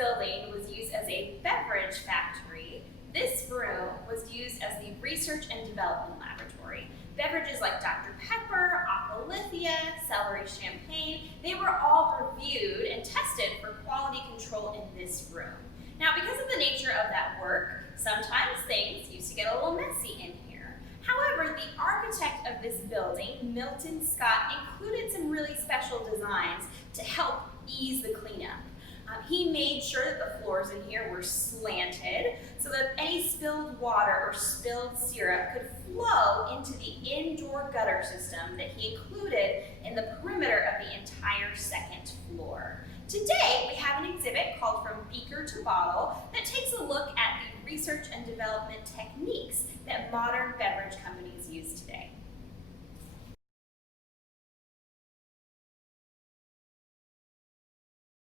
building was used as a beverage factory, this room was used as the research and development laboratory. Beverages like Dr. Pepper, Aqualithia, Celery Champagne, they were all reviewed and tested for quality control in this room. Now, because of the nature of that work, sometimes things used to get a little messy in here. However, the architect of this building, Milton Scott, included some really special designs to help ease the cleanup. He made sure that the floors in here were slanted so that any spilled water or spilled syrup could flow into the indoor gutter system that he included in the perimeter of the entire second floor. Today, we have an exhibit called From Beaker to Bottle that takes a look at the research and development techniques that modern beverage companies use today.